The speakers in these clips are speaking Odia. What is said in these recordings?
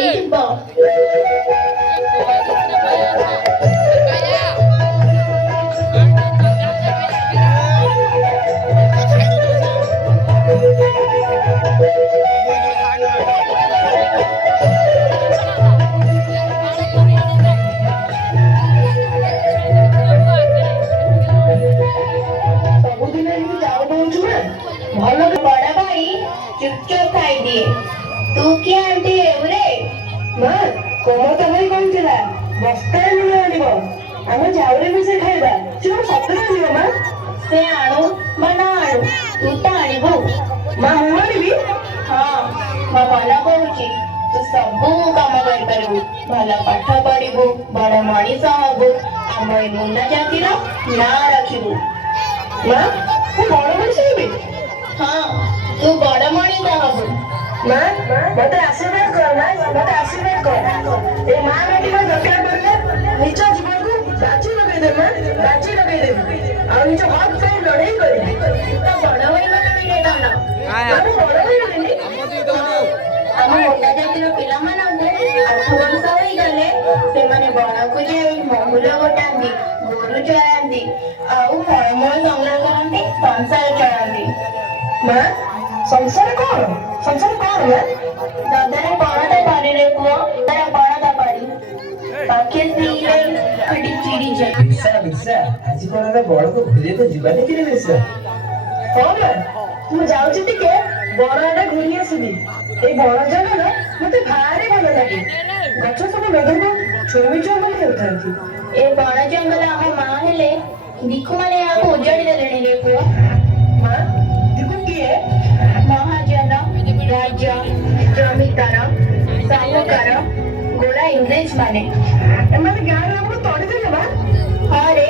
ହେଇଯିବ। ସବୁଦିନ ଏମିତି ଯାଉ ଦଉଛୁ ନା ଭଲ। ବଡ ଭାଇ ଚୁପଚାପ ଖାଇଦିଏ। ତୁ କିଏ ଆଣ୍ଟି ହେଉରେ? ମା କୋମତ ଭାଇ କହିଥିଲା ବସ୍ତାରେ ଲୁଣ ଆଣିବ, ଆମେ ଚାଉରେ ମିଶେଇ ଖାଇବା। ସେ କଣ ସତରେ ଆଣିବ ମା? ସେ ଆଣୁ ବା ନ ଆଣୁ ତୁ ତ ଆଣିବୁ। ମା ମୁଁ ଆଣିବି? ହଁ ମୁଁ ଭଲ କହୁଛି। ତୁ ସବୁ କାମ କରିପାରିବୁ, ଭଲ ପାଠ ପଢିବୁ, ବଡ ମଣିଷ ହବୁ, ଆମ ଏ ମୁନା ଜାତିର ନାଁ ରଖିବୁ। ମା ମୁଁ ବଡ ମଣିଷ ହେବି? ହଁ ତୁ ବଡ ମଣିଷ ହବୁ। ମା ମତେ ଆଶୀର୍ବାଦ କର, ମା ମତେ ଆଶୀର୍ବାଦ କର। ଏ ମା ବେଟିର ଦରକାର ପଡିଲେ ନିଜ ଜୀବନକୁ ବାଜି ଲଗେଇଦେବି, ମା ବାଜି ଲଗେଇଦେବି, ଆଉ ନିଜ ହକ୍ ପାଇଁ ଲଢେଇ କରିବି। ତୁ ତ ବଡ ହୋଇଗଲଣି ରେ ଧନ। ମା ମୁଁ ବଡ ହେଇଗଲିଣି? ଆମ ମୁନା ଜାତିର ପିଲାମାନଙ୍କୁ 8 ବର୍ଷ ହୋଇଗଲେ ସେମାନେ ବଣକୁ ଯାଇ ମହୁଲ ଗୋଟାନ୍ତି, ଗୋରୁ ଚରାନ୍ତି, ଆଉ ଫଳମୂଳ ସଂଗ୍ରହ କରନ୍ତି, ସଂସାର ଚଳାନ୍ତି। ମା ସଂସାର କଣ? ସଂସାର କଣ ମା? ଦଦର ପଣତ ପାରିରେ ପୁଅ, ଦଦର ପଣତ ପାରି ପାଖେ ସିଲେ ଖଟି ଚିଡ଼ି ଯାଏ। ବିର୍ସା ଆଜି କଣ ଆମେ ବଣକୁ ବୁଲିବାକୁ ଯିବାନି କି ରେ ବିର୍ସା? ହଁ ମା ମୁଁ ଯାଉଛି ଟିକେ ବଣ ଆଡେ ଘୁରି ଆସିବି। ଏଇ ବଣ ଜଙ୍ଗଲ ମତେ ଭାରି ଭଲ ଲାଗେ। ଗଛ ସବୁ ମେଘକୁ ଛୁଇଁଛୁଇଁ ମାନେ ହେଉଥାନ୍ତି। ଏ ବଣ ଜଙ୍ଗଲ ଆମ ମା ହେଲେ ଭିଖୁମାନେ ଏହାକୁ ଉଜାଡ଼ି ଦେଲେଣି ରେ ପୁଅ। ମା ଦିକୁ କିଏ? ମହାଜନ, ରାଜା, ଜମିଦାର, ସାହୁକାର, ଗୋରା ଇଂରେଜ ମାନେ। ଏମାନେ ଗାଁରେ ଆମକୁ ତଡ଼ିଦେଲେ ମା? ହଁ ରେ,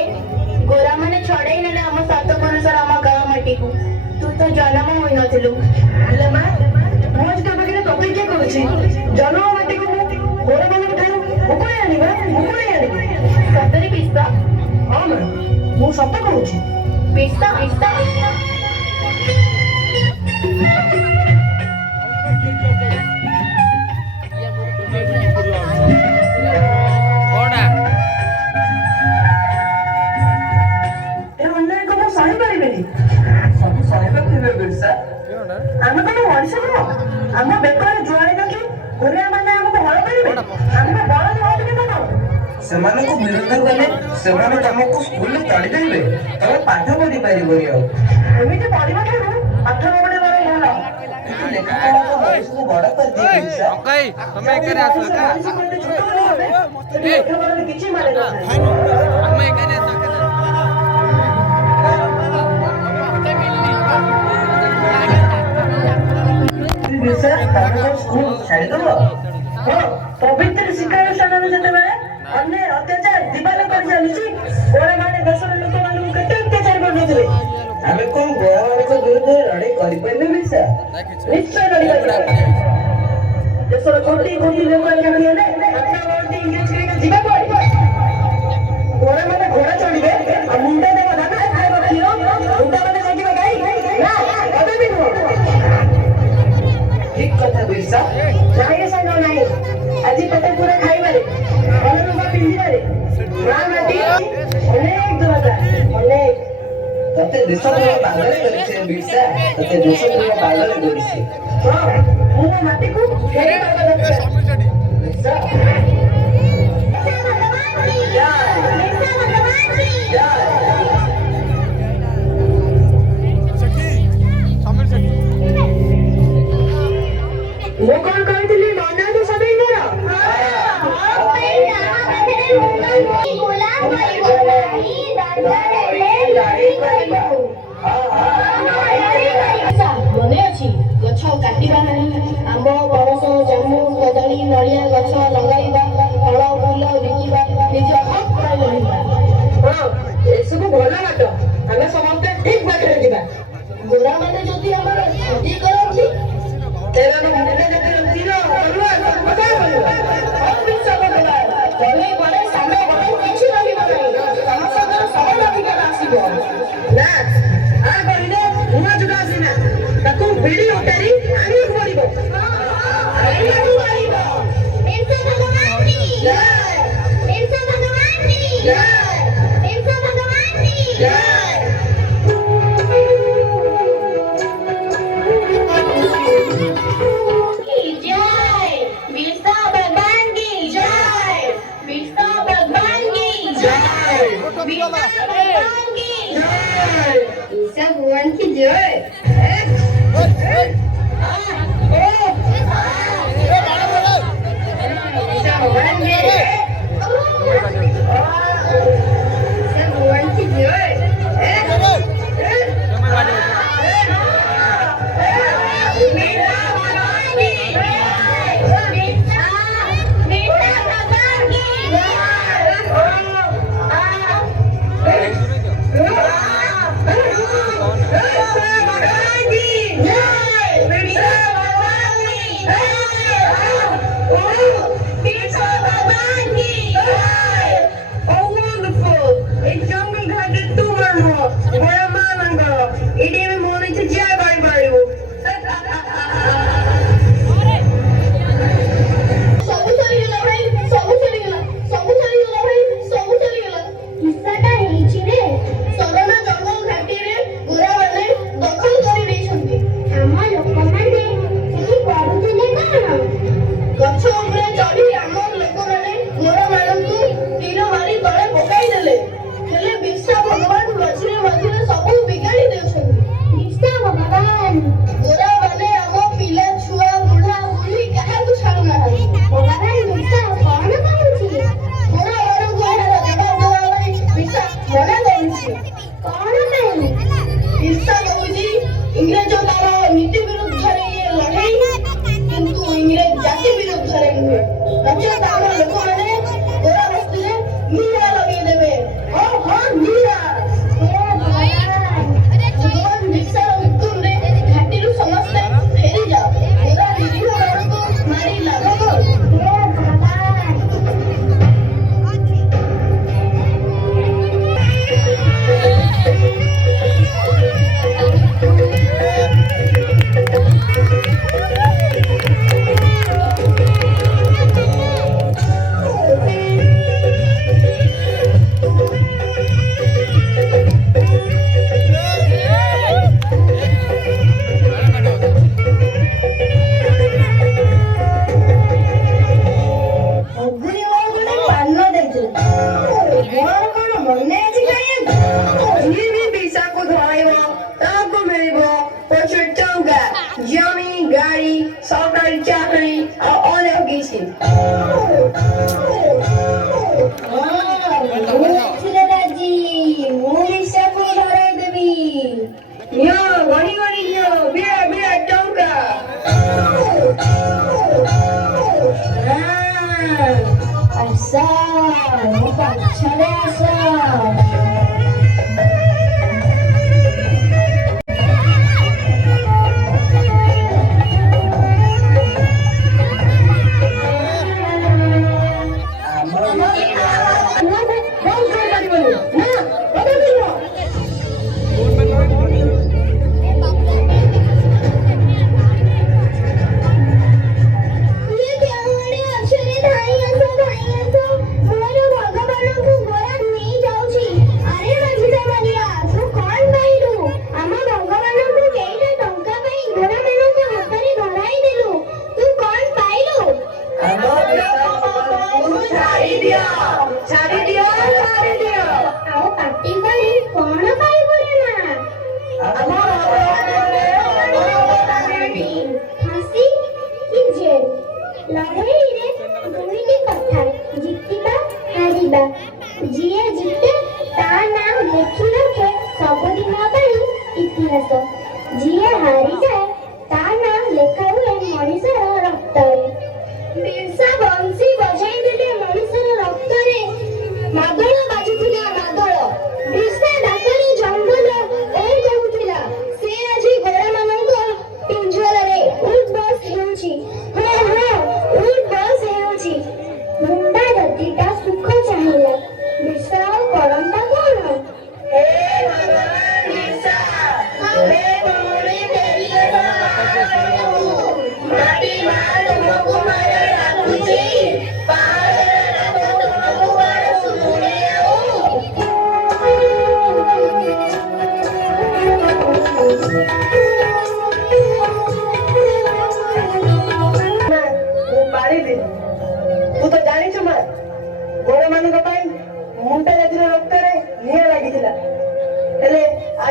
ଗୋରାମାନେ ଛଡେଇ ନେଲେ ଆମ ସାତ ପୁରୁଷର ଆମ ଗାଁ ମାଟିକୁ। ତୁ ତ ଜନ୍ମ ହୋଇନଥିଲୁ। ହେଲେ ମା ମୁଁ ଆଜି ତୋ ପାଖରେ ପ୍ରତିଜ୍ଞା କରୁଛି, ଜନ୍ମ ମାଟିକୁ ମୁଁ ଗୋରାମାନଙ୍କ ଠାରୁ ମୁକୁଳେଇ ଆଣିବା, ମୁକୁଳେଇ ଆଣିବି। ସତରେ ବିଶ୍ଵ? ହଁ ମା ମୁଁ ସତ କହୁଛି। ବିଶ୍ଵ ବିଶ୍ଵ ଏ ଅନ୍ୟାୟକୁ ମୁଁ ସହିପାରିବିନି। ସବୁ ସହିବାକୁ ହେବେ ବିର୍ସା। ଆମେ କଣ ମଣିଷ ନୁହଁ? ଆମ ବେକରେ ଜୁଆଳି ରଖି ଗୋରିଆମାନେ ଆମକୁ ହଳ କରିବେ? ଆମେ ବଳ ନୁହନ୍ତି କି କଣ? ସେମାନଙ୍କୁ ବିରୁଦ୍ଧ କଲେ ସେମାନେ ତମକୁ ସ୍କୁଲରେ ତଡ଼ିଦେବେ, ତମେ ପାଠ ପଢି ପାରିବନି ଆଉ। ଏମିତି ପଢିବା ଠାରୁ ପାଠ ନ ପଢିବାର ଭଲ। କିନ୍ତୁ ଲେଖାପଢା ତ ମଣିଷକୁ ବଡ କରିଦିଏ ବିର୍ସା। ତମେ ଏକାରେ ଆସ ଏକା। ମଣିଷକୁ ଏତେ ଛୋଟ କରିଦେବେ, ତେବେ ଲେଖାପଢାରେ କିଛି ମାନେ ନଥାଏ। ଆମେ ଏକାରେ ଆସ ଏକାରେ। ବିର୍ସା ତମେ କଣ ସ୍କୁଲ ଛାଡ଼ିଦବ? ହଁ ପବିତ୍ର ଶିକ୍ଷାନୁଷ୍ଠାନରେ ଯେତେବେଳେ ଅନ୍ୟାୟ ଅତ୍ୟାଚାର ଦିବାଲୋକରେ ଚାଲିଛି, ଗୋରାମାନେ ଦେଶର ଲୋକମାନଙ୍କୁ କେତେ ଅତ୍ୟାଚାର କରୁନଥିବେ? ଆମେ କଣ ଗୋରାମାନଙ୍କ ବିରୁଦ୍ଧରେ ଲଢେଇ କରିପାରିବେ ବିର୍ସା? ନିଶ୍ଚୟ କରିପାରିବା। ଦେଶର କୋଟି କୋଟି ଲୋକ ଏକାଠି ହେଲେ ଆତ୍ମବର୍ତ୍ତୀ ଇଂରେଜ ଯିବା କୁଆଡେ? ଗୋରାମାନେ ଘୋଡା ଚଢିବେ ଆଉ ମୁଣ୍ଡ ଦେବ ଧାନ, ଖାଇବ କ୍ଷୀର, ମୁଣ୍ଡମାନେ ଲାଗିବ ଗାଈ? ନା କଦାପି ନୁହଁ। ଠିକ କଥା ବିର୍ସା। ନାଇଁ ସାଙ୍ଗ ନାହିଁ, ଆଜି ପେଟ ପୁରା ଖାଇବାରେ, ଭଲ ଲୁଗା ପିନ୍ଧିବାରେ ମା ମାଟି ଅନେକ ଦୂରତା, ଅନେକ। ତତେ ଦେଶ ପ୍ରେମ ପାଗଳ କରିছে ବିର୍ସା, ତତେ ଦେଶ ପ୍ରେମ ପାଗଳ କରିছে। ହଁ ମୁଁ ମୋ ମାଟିକୁ ଫେରି ପାଇବା ଦରକାର ବିର୍ସା। ମୁଁ କଣ କହିଥିଲି ମନେ ଅଛି ସଦାଇଙ୍କର? ମନେ ଅଛି ଗଛ କାଟିବା ନାହିଁ, ଆମ୍ବ, ପଣସ, ଜାମୁ, କଦଳୀ, ନଡ଼ିଆ ଗଛ ଲଗାଇବା, ଫଳ ଫୁଲ ବିକିବା, ନିଜ ହକ୍ ପ୍ରୟୋଗ କରିବା। ହଁ ଏସବୁ ଭଲ ବାଟ, ଆମେ ସମସ୍ତେ ଠିକ ବାଟରେ ଯିବା। ଗୋରାମାନେ ଯଦି ଆମର କ୍ଷତି କରନ୍ତି ତେବେ ଆମ ମୁଣ୍ଡ ଜାତିର ତୀର ତଲୁଆ ସବୁ କଥା କହିବ। ତଳେ ପରେ ସାନ ବଡ଼ କିଛି ରହିବ ନାହିଁ, ସମସ୍ତଙ୍କର ସମାନ ଅଧିକାର ଆସିବ। ନା ଆ କହିଲେ ନୂଆ ଯୁଗ ଆସିନା, ତାକୁ ବିଡ଼ି ଉତାରି ଆଣିବାକୁ ପଡିବ। ଆଣିବାକୁ ପଡ଼ିବ। ईसा भगवान की जय। ईसा भगवान की जय। ईसा भगवान की जय। इंग्रज नीति विरुद्ध लड़े किंतु इंग्रज जाति विरुद्ध नुहे नचेत आम लोक मैंने गोरा बस्ती मीरा लगे देवे मीरा भगवान भिक्षार हुकुम रे घाटी समस्ते फेरी जाओ गोरा निरीह मान को मारी लाभ जमी गाड़ी सरकारी चाकरी और अनेक किसी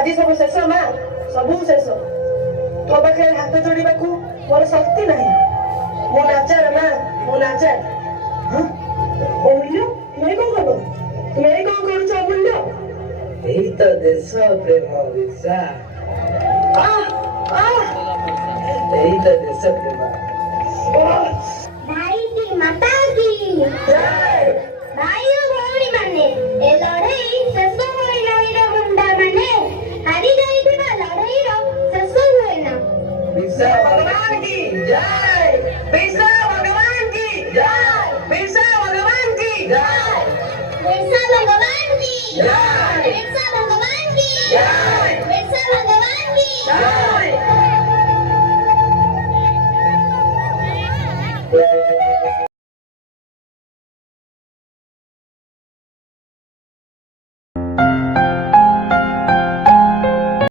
ଆଜି ସବୁ ଶେଷ ମା, ସବୁ ଶେଷ। ତୋ ପାଖରେ ହାତ ଯୋଡ଼ିବାକୁ ମୋର ଶକ୍ତି ନାହିଁ। ମୋ ନାଚାର ମା, ମୋ ନାଚାର। ଅମୂଲ୍ୟ, ତୁମେ କଣ କର? ତୁମେ କଣ କରୁଛ ଅମୂଲ୍ୟ? ଏଇ ତ ଦେଶ ପ୍ରେମ ବିଶା, ଏଇ ତ ଦେଶ ପ୍ରେମ। ଭାଇ କି ମାତା କି ଭାଇ ଓ ଭଉଣୀ ମାନେ, ଏ ଲଢେଇ ଶେଷ ହୁଏ ନାହିଁ ରେ ମୁଣ୍ଡା ମାନେ। ହାରି ଯାଇଥିବା ଲଢେଇର ଶେଷ ହୁଏ ନା। ବିଶା भगवान की जय, बिरसा भगवान की जय, बिरसा भगवान की जय, बिरसा भगवान की जय, बिरसा भगवान की जय।